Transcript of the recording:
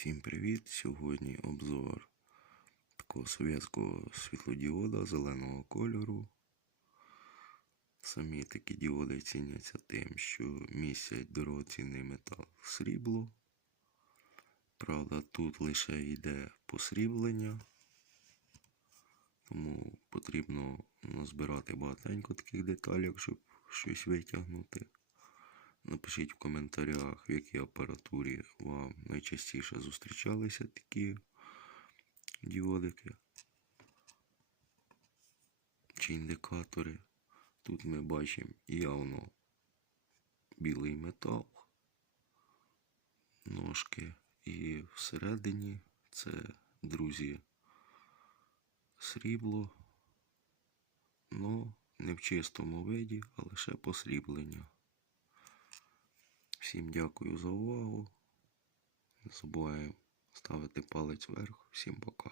Всім привіт! Сьогодні обзор такого совєтського світлодіода зеленого кольору. Самі такі діоди ціняться тим, що містять дорогоцінний метал срібло. Правда, тут лише йде посріблення, тому потрібно назбирати багатенько таких деталей, щоб щось витягнути. Напишіть в коментарях, в якій апаратурі вам найчастіше зустрічалися такі діодики чи індикатори. Тут ми бачимо явно білий метал, ножки, і всередині це, друзі, срібло, но не в чистому виді, а лише посріблення. Всім дякую за увагу. Не забуваємо ставити палець вверх. Всім пока.